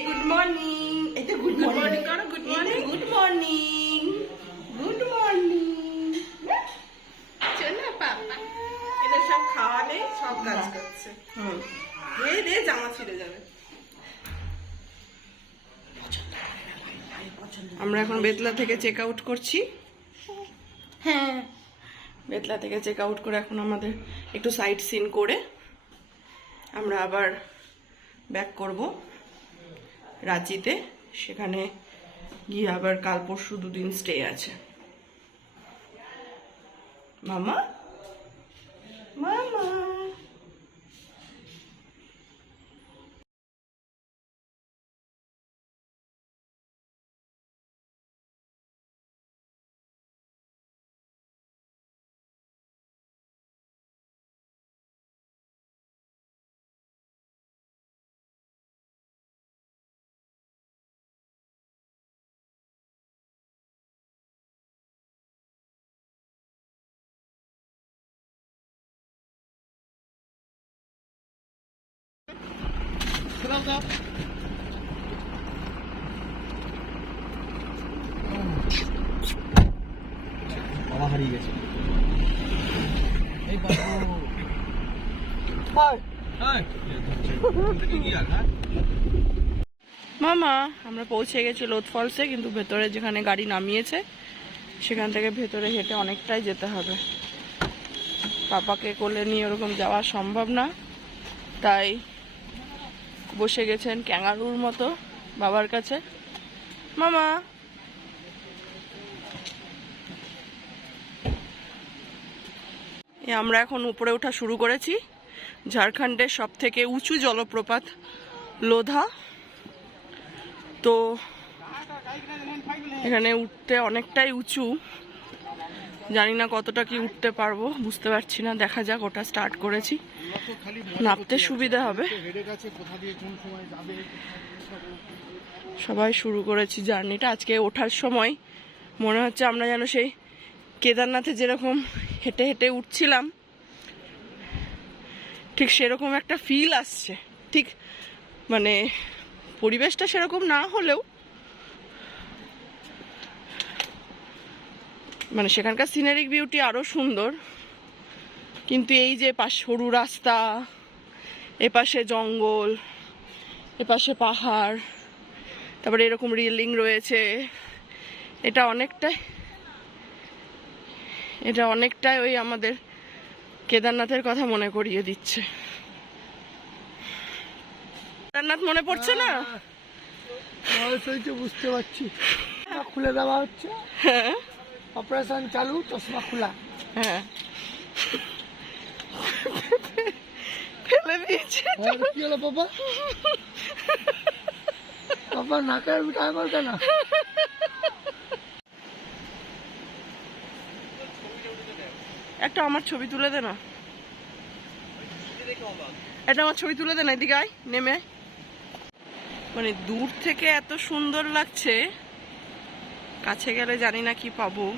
Good morning এই তো good morning করো. গুড মর্নিং গুড মর্নিং চলো পাপা এটা সব খাওয়া নেই সব কাজ। করছে। হুম। এই রে জামা ছিঁড়ে যাবে। আমরা এখন বেতলা থেকে চেক আউট করছি। হ্যাঁ। বেতলা থেকে চেক আউট করে এখন আমাদের একটু সাইট সিন করে আমরা আবার ব্যাক করব। রাঁচিতে সেখানে গিয়ে আবার কাল পরশু দুদিন স্টে আছে। মামা? মামা? বাবা হারিয়ে গেছে। মামা আমরা পৌঁছে গেছি লোধ ফলসে কিন্তু ভেতরে যেখানে গাড়ি নামিয়েছে সেখান থেকে ভেতরে হেঁটে অনেকটাই যেতে হবে। পাপাকে কোলে নিয়ে ওরকম যাওয়া সম্ভব না তাই বসে গেছেন ক্যাঙ্গারুর মতো বাবার কাছে। মামা। আমরা এখন উপরে ওঠা শুরু করেছি। ঝাড়খণ্ডের সব থেকে উঁচু জলপ্রপাত লোধা। তো এখানে উঠতে অনেকটাই উঁচু। জানি না কতটা কি উঠতে পারব, বুঝতে পারছি না। দেখা যাক, ওটা স্টার্ট করেছি। নামতে সুবিধা হবে। সবাই শুরু করেছি জার্নিটা। আজকে ওঠার সময় মনে হচ্ছে আমরা যেন সেই কেদারনাথে যেরকম হেঁটে হেঁটে উঠছিলাম, ঠিক সেরকম একটা ফিল আসছে। ঠিক মানে পরিবেশটা সেরকম না হলেও মানে সেখানকার সিনারিক বিউটি আরও সুন্দর। কিন্তু এই যে পাশ সরু রাস্তা এপাশে জঙ্গল এপাশে পাহাড় তারপরে এরকম রিলিং রয়েছে। এটা অনেকটাই এটা অনেকটাই ওই আমাদের কেদারনাথের কথা মনে করিয়ে দিচ্ছে। কেদারনাথ মনে পড়ছে না? বুঝতে পারছি। খুলে দেওয়া হচ্ছে। হ্যাঁ। অপারেশন চালু চশমা খোলা। হ্যাঁ ফেলে কেন একটা আমার ছবি তুলে দে না। এদিকে নেমে মানে দূর থেকে এত সুন্দর লাগছে, কাছে গেলে জানি না কি পাবো।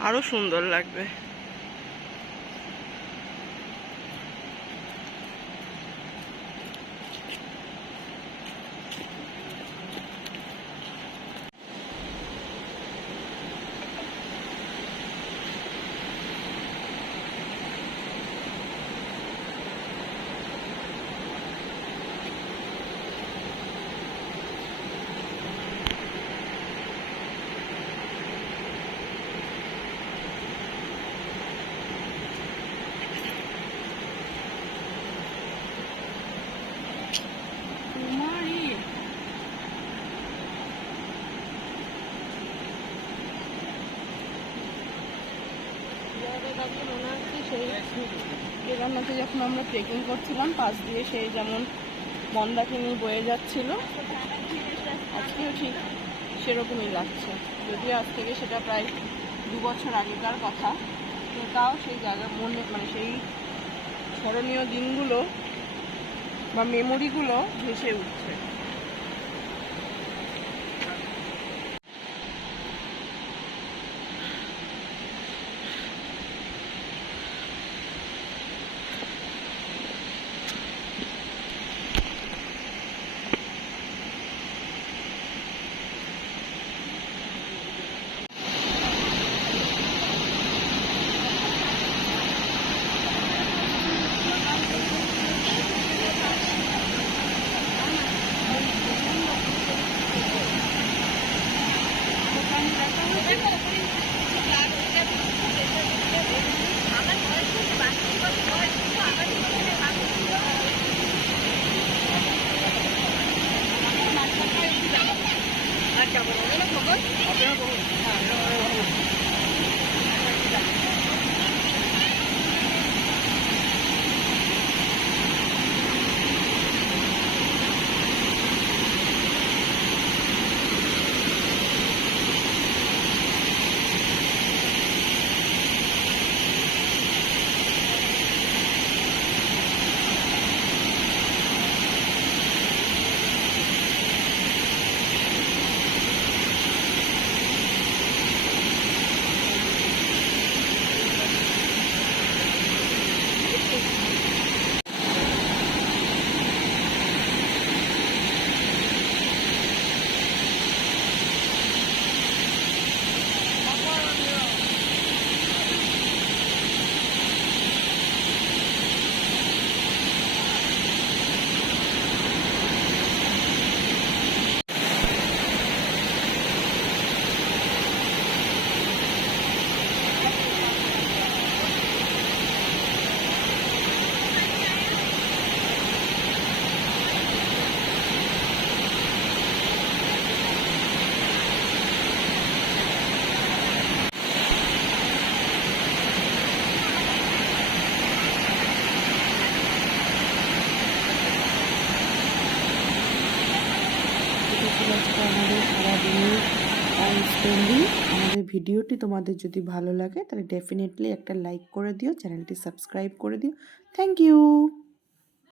আরও সুন্দর লাগবে। মনে হচ্ছে সেই কেদারনাথে যখন আমরা ট্রেকিং করছিলাম, পাশ দিয়ে সেই যেমন মন্দাকিনী বয়ে যাচ্ছিল, আজকেও ঠিক সেরকমই লাগছে। যদিও আজ থেকে সেটা প্রায় দু বছর আগেকার কথা তো তাও সেই জায়গা মনে মানে সেই স্মরণীয় দিনগুলো বা মেমোরিগুলো ভেসে উঠছে। আমাদের সারাদিনের টাইম স্পেন্ডিং আমাদের ভিডিওটি তোমাদের যদি ভালো লাগে, তাহলে ডেফিনেটলি একটা লাইক করে দিও, চ্যানেলটি সাবস্ক্রাইব করে দিও। Thank you